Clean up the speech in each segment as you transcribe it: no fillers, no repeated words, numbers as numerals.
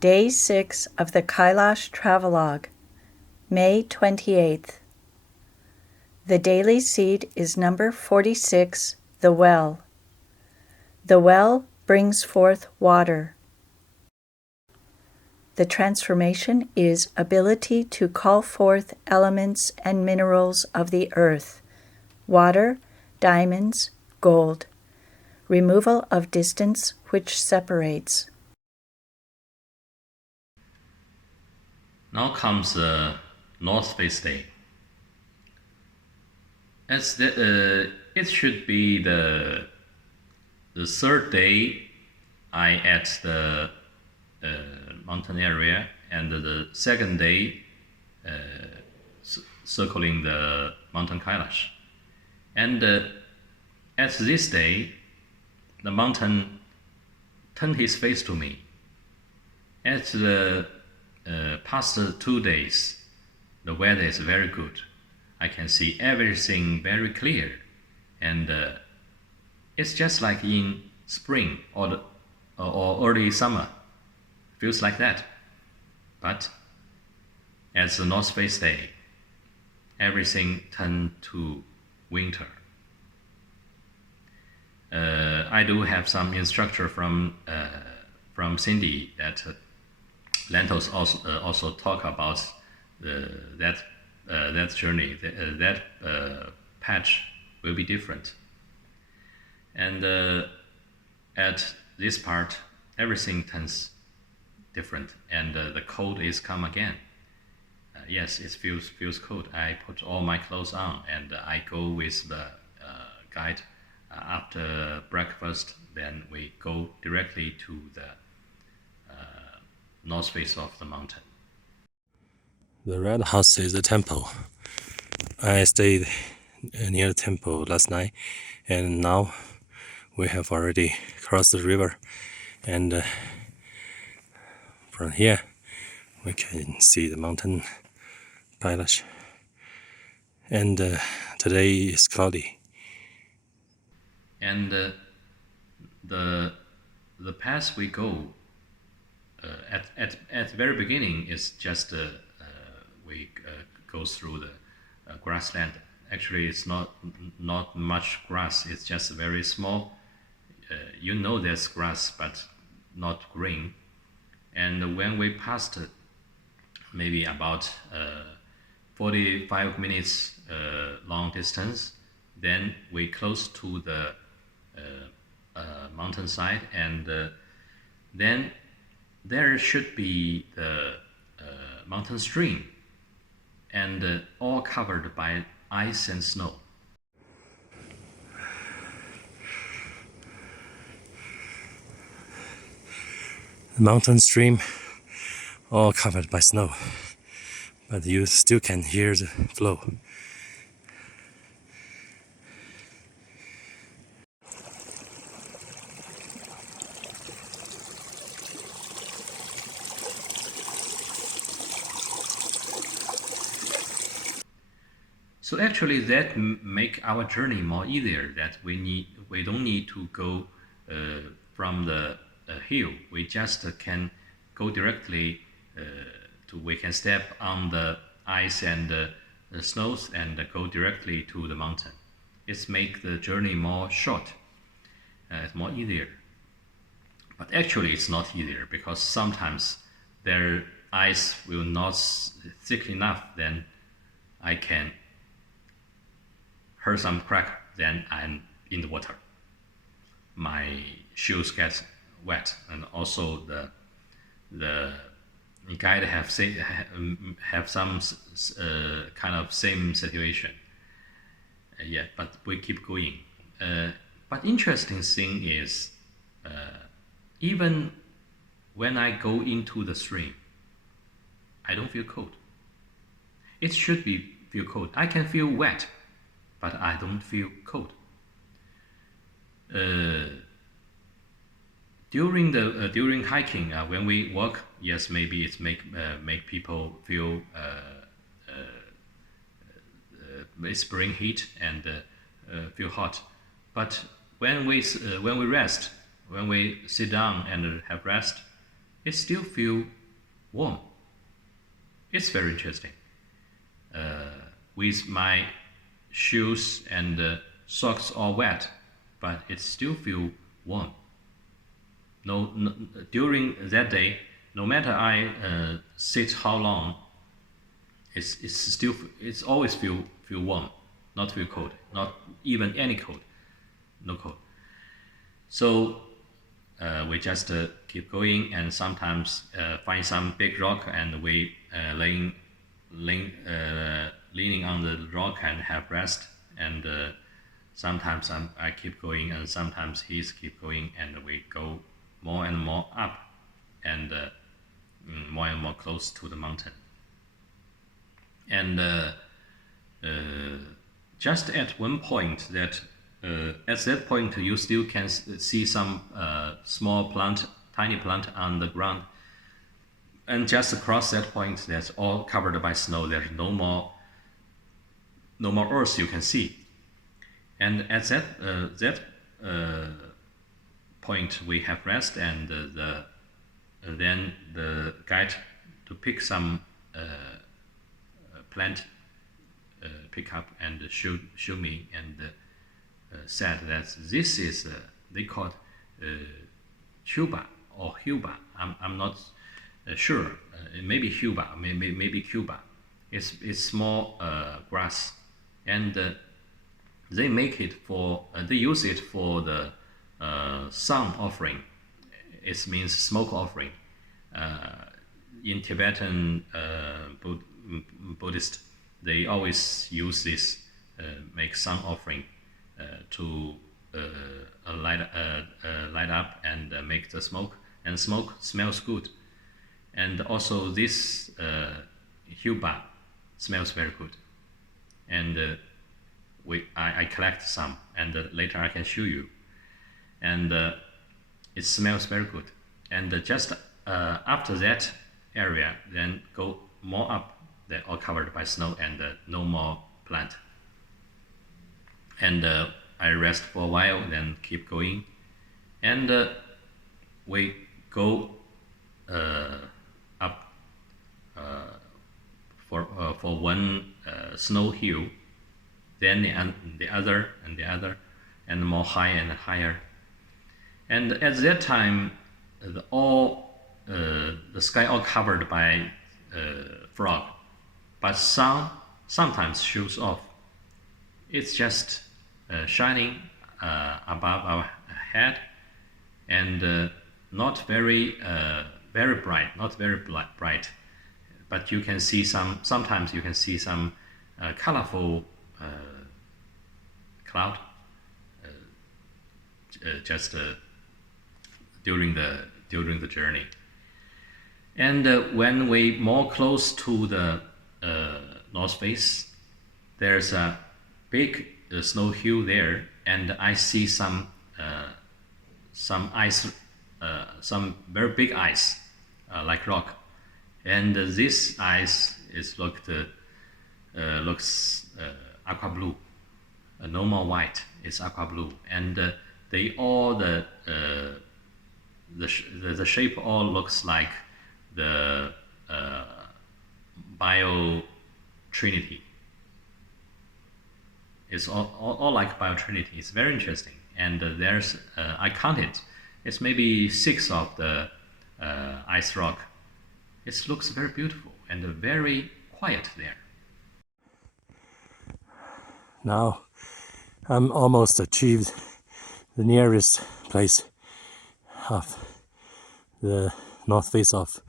Day 6 of the Kailash Travelogue, May 28th. The daily seed is number 46, the well. The well brings forth water. The transformation is ability to call forth elements and minerals of the earth, water, diamonds, gold, removal of distance which separates. Now comes the North Face Day. It should be the third day I at the mountain area, and the second day circling the mountain Kailash. And at this day, the mountain turned his face to me. At the past 2 days, the weather is very good. I can see everything very clear, and it's just like in spring or early summer. Feels like that. But at the North Face Day, everything turned to winter. I do have some instructor from Cindy that lentils also talk about that journey. That patch will be different, and at this part, everything turns different, and the cold is come again. Yes, it feels cold. I put all my clothes on, and I go with the guide after breakfast. Then we go directly to the north face of the mountain. The red house is a temple. I stayed near the temple last night, and now we have already crossed the river, and from here we can see the mountain Kailash. And today is cloudy. And the path we go at the very beginning is just we go through the grassland. Actually, it's not much grass. It's just very small. You know there's grass, but not green. And when we passed maybe about 45 minutes long distance, then we close to the mountainside, and then there should be the mountain stream, and all covered by ice and snow. The mountain stream all covered by snow, but you still can hear the flow. So actually, that make our journey more easier. That we don't need to go from the hill. We just can go directly we can step on the ice and the snows and go directly to the mountain. It's make the journey more short. It's more easier. But actually, it's not easier, because sometimes their ice will not thick enough. Then I can heard some crack, then I'm in the water. My shoes get wet, and also the guide have some kind of same situation. Yeah, but we keep going. But interesting thing is, even when I go into the stream, I don't feel cold. It should feel cold. I can feel wet, but I don't feel cold. During hiking, when we walk, yes, maybe it's make people feel spring heat and feel hot. But when we rest, when we sit down and have rest, it still feel warm. It's very interesting. With my shoes and socks all wet, but it still feel warm. No, during that day, no matter I sit how long, it's always feel warm, not feel cold, not even any cold, no cold. So we just keep going, and sometimes find some big rock, and we leaning on the rock and have rest. And sometimes I keep going, and sometimes he's keep going, and we go more and more up, and more and more close to the mountain. And just at one point, at that point you still can see some small plant, tiny plant on the ground, and just across that point, that's all covered by snow. There's no more earth you can see. And at that point we have rest, and then the guide to pick some plant, pick up and show me, and said that this is they called Cuba or Cuba. I'm not sure. Maybe Cuba, maybe Cuba. It's small grass, and they make it for they use it for the sun offering. It means smoke offering. In Tibetan Buddhist, they always use this make sun offering to light up and make the smoke, and smoke smells good. And also this Huba smells very good. And I collect some, and later I can show you. And it smells very good. And just after that area, then go more up, they're all covered by snow, and no more plant. And I rest for a while, then keep going, and we go up for one snow hill, then the other, and more high and higher. And at that time, the sky all covered by fog, but sun sometimes shows off. It's just shining above our head, and not very bright, but you can see sometimes you can see some colorful cloud just during the journey. And when we more close to the north face, there's a big snow hill there, and I see some ice, some very big ice, like rock. And this ice looks aqua blue, no more white. It's aqua blue, and they all the shape all looks like the bio trinity. It's all like bio trinity. It's very interesting, and there's I counted. It's maybe 6 of the ice rock. It looks very beautiful and very quiet there. Now I'm almost achieved the nearest place of the north face of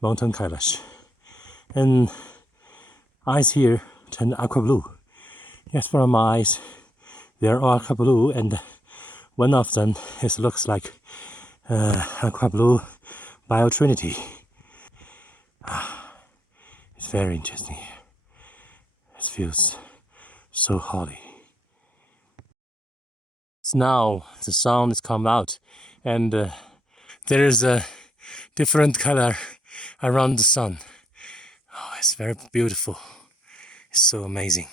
Mountain Kailash, and eyes here turn aqua blue. Yes, from my eyes, they're all aqua blue, and one of them looks like aqua blue bio trinity. It's very interesting here. It feels so holy. So now the sun is come out, and there is a different color around the sun. Oh, it's very beautiful. It's so amazing.